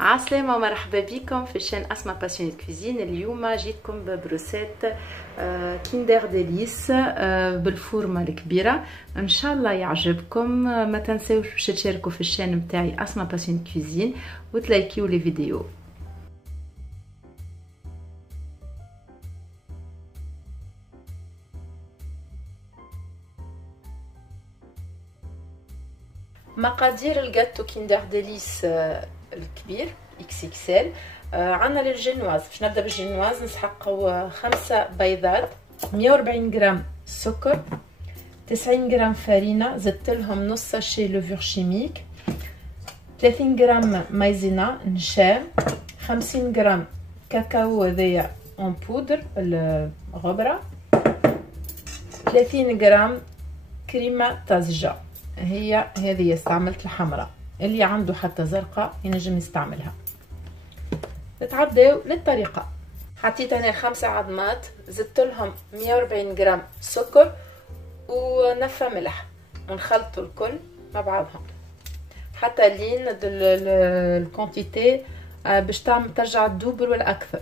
عسلامة ومرحبا بكم في شان اسماء باسيونيت كوزين. اليوم جيتكم ببروسيت كيندر ديليس بالفورمه الكبيره، ان شاء الله يعجبكم. ما تنساوش باش تشاركوا في الشان متاعي اسماء باسيونيت كوزين وتلايكيو لي فيديو. مقادير الجاتو كيندر ديليس الكبير اكس اكس ال. عندنا للجينواز، باش نبدا بالجينواز نسحقوا 5 بيضات، 140 غرام سكر، 90 غرام فرينه، زدت لهم نص ساشي لوفور شيميك، 30 غرام مايزينا نشام، 50 غرام كاكاو هذايا اون بودر الغبره، 30 غرام كريمه طازجه، هي هذه استعملت الحمراء، اللي عنده حتى زرقاء ينجم يستعملها. نتعداو للطريقه. حطيت انا 5 عظمات، زدت لهم 140 غرام سكر ونفه ملح، ونخلطوا الكل مع بعضهم حتى لين الكونتيتي باش ترجع الدوبل ولا اكثر.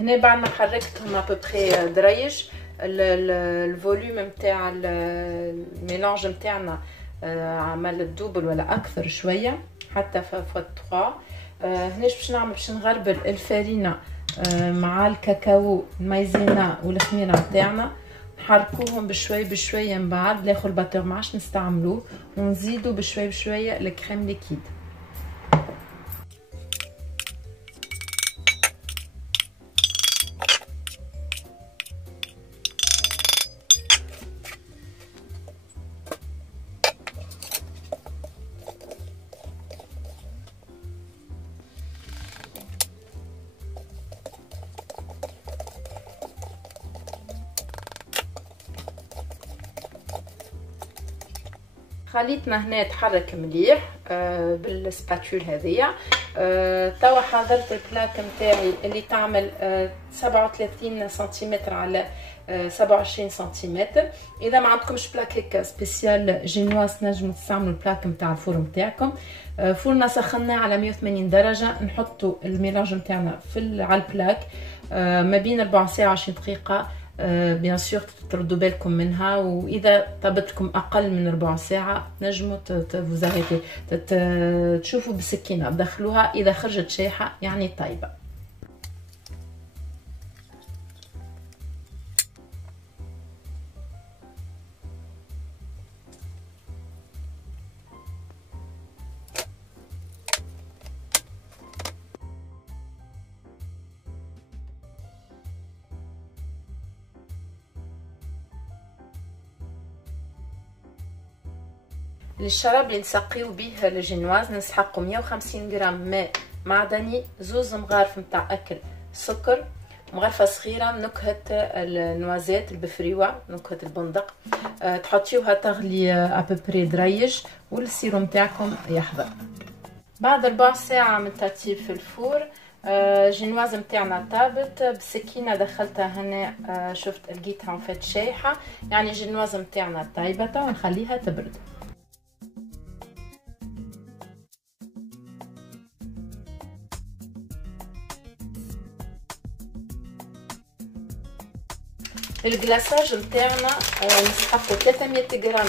هنا بعد ما حركتهم ابوبخي دريج، الفوليوم نتاع الميلانج نتاعنا عمل الدوبل ولا اكثر شويه حتى فوت 3. هناش باش نعمل، باش نغربل الفارينه مع الكاكاو المايزينا والخميره نتاعنا، نحركوهم بشوي بشويه، من بعد ناخذ الباتور ما عادش نستعملوه ونزيدوا بشوي بشويه الكريم ليكيد. خليطنا هنا تحرك مليح بالسباتول هذيا. توا حضرت البلاك نتاعي اللي تعمل 37 سنتيمتر على 27 سنتيمتر. اذا ما عندكمش بلاك هيك سبيسيال جينواز تنجموا تستعملوا البلاك نتاع الفرن نتاعكم. فرنا سخناه على 180 درجه، نحطوا الميلانج نتاعنا على البلاك ما بين 4 ساعه و 20 دقيقه. بيان سور تردوا بالكم منها، واذا طابت لكم اقل من 4 ساعه نجموا تشوفوا بالسكينه تدخلوها، اذا خرجت شايحه يعني طيبه. للشراب اللي نسقيو به الجينواز نسحقوا 150 غرام ماء معدني، 2 مغارف نتاع اكل سكر، مغرفه صغيره نكهه النوازات البفريوه، نكهه البندق. تحطيوها تغلي ابوبري دريج والسيرو نتاعكم يحضر. بعد 4 ساعه من ترتيب في الفور، الجينواز نتاعنا طابت. بسكينه دخلتها هنا، شفت لقيتها فات شايحه، يعني الجينواز نتاعنا طيبه، ونخليها تبرد. الجلاساج نتاعنا نسحقوا 300 غرام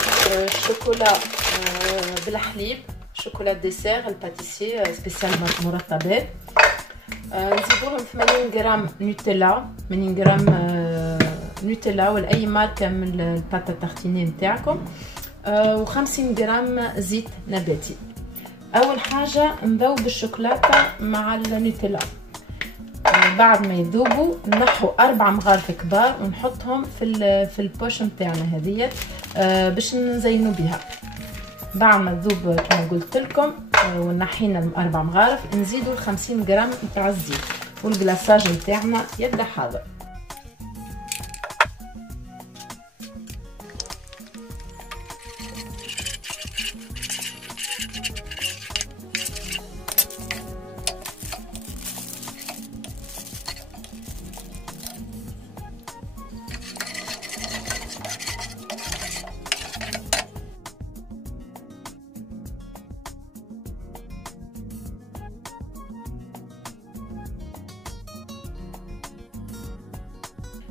شوكولا بالحليب، شوكولا ديسير الباتيسي سبيسيال مرطبات. نزيدولهم 80 غرام نوتيلا، 80 غرام نوتيلا ولا اي ماركه من الباتا تارتيني نتاعكم، و50 غرام زيت نباتي. اول حاجه نذوب الشوكولاته مع النوتيلا، بعد ما يذوبوا نحوا 4 مغارف كبار ونحطهم في البوش نتاعنا هذيا باش نزينوا بها. بعد ما تذوب كما قلت لكم ونحينا 4 مغارف، نزيدوا 50 غرام نتاع الزيت، والجلاساج نتاعنا يبدا حاضر.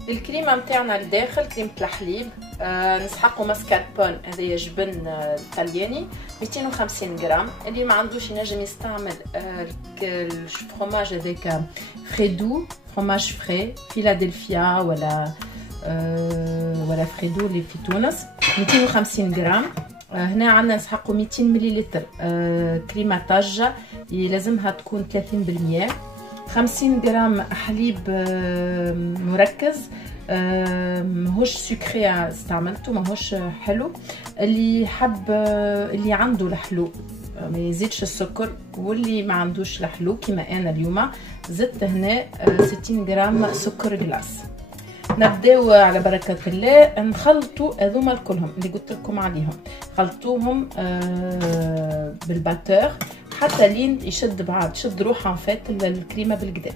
الكريمه نتاعنا الداخل كريمه الحليب نسحقوا ماسكاربون، هذايا جبن طلياني 250 غرام. اللي ما عندوش ينجم يستعمل الفرomاج هذاك فريدو، فرomاج فري فيلادلفيا ولا فريدو اللي في تونس 250 غرام. هنا عندنا نسحقوا 200 مليلتر كريمه طاجه لازمها تكون 30%. 50 غرام حليب مركز ماهوش سكري استعملته، ماهوش حلو. اللي حب اللي عنده الحلو ما يزيدش السكر، واللي ما عندوش الحلو كيما انا اليوم زدت هنا 60 غرام سكر جلاس. نبداو على بركه الله نخلطوا هذوما كلهم اللي قلت لكم عليهم، خلطوهم بالباتور حتى لين يشد بعض، شد روحها فات الكريمه بالكدا.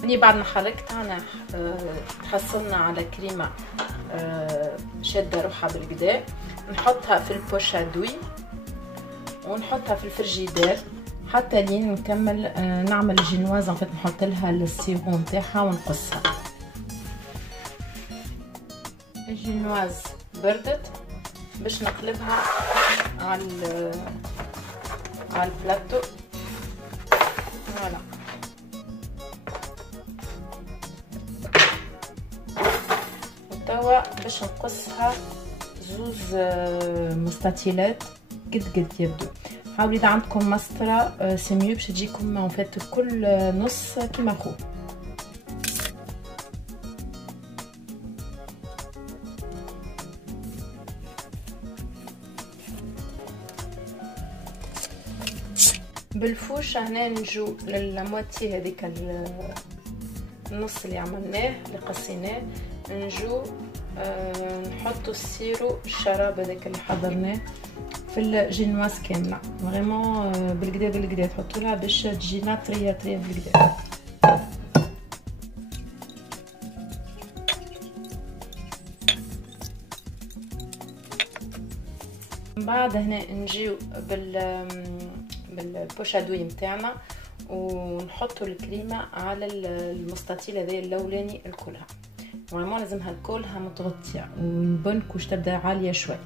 يعني بعد ما حركتها تحصلنا على كريمه شاده روحها بالكدا. نحطها في البوشادوي ونحطها في الفريجيدير حتى لين نكمل نعمل الجينواز. نحط لها السيرو نتاعها ونقصها. الجينواز بردت باش نقلبها على البلاطو. فوالا وتوا باش نقصها زوز مستطيلات قد يبدو. حاولوا اذا عندكم مسطره سي ميو باش تجيكم اون فيت كل نص كيما هو. بالفوشه هنا نجو للمواتي هذيك النص اللي عملناه اللي قصيناه، نجو نحطوا السيرو الشراب هذاك اللي حضرناه في الجينواز كامله. فريمون بالكدا تحطوا لها باش تجينا طريه بالكدا. من بعد هنا نجيو بالبوشادوي نتاعنا ونحطوا الكريمه على المستطيل هذا الاولاني الكلها. فريمون لازمها الكلها متغطيه ونبنك واش تبدا عاليه شوي.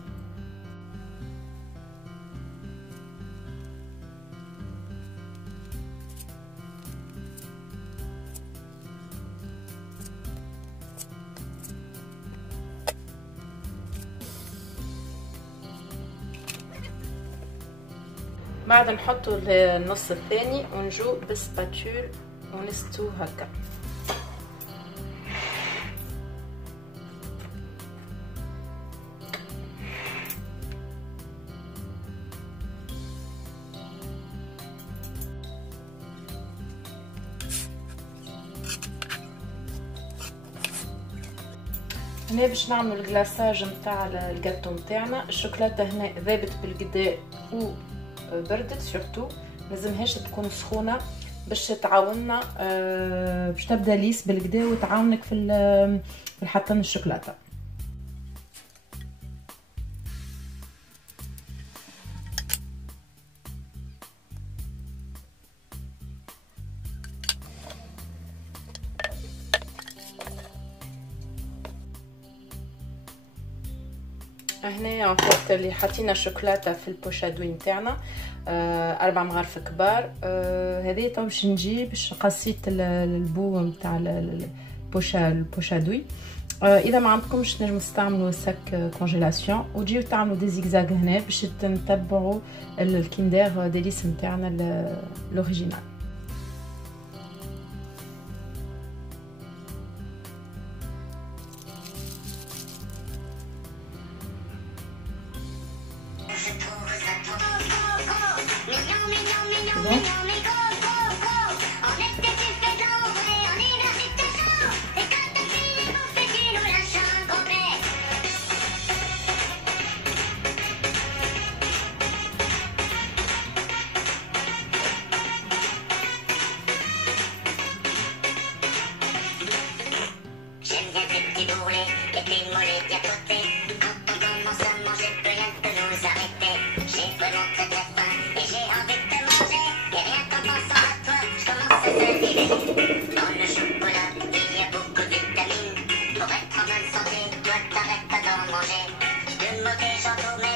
بعد نحطوا النص الثاني ونجو بسباتول ونستو هكا. هنا باش نعملوا الكلاصاج نتاع الجاتو نتاعنا. الشوكولاته هنا ذابت بالكدا وبردت، سورتو ملازمهاش تكون سخونه باش تعاوننا باش تبدا ليس بالكدا وتعاونك في حطن الشوكولاته. هنا نحط اللي حطينا الشوكولاته في البوشادوي نتاعنا 4 مغارف كبار. هذه تو باش نجي باش قصيت البو نتاع البوشادوي. اذا ما عندكمش تنجموا تستعملوا ساك كونجيلاسيون وتجيو تعملوا دي زيغزاغ هنا باش تتبعوا الكيندر ديليس نتاعنا الاوريجينال. Dans le chocolat, il y a beaucoup de vitamines. Pour être en bonne santé, doit t'arrêter d'en manger. De mauvais gens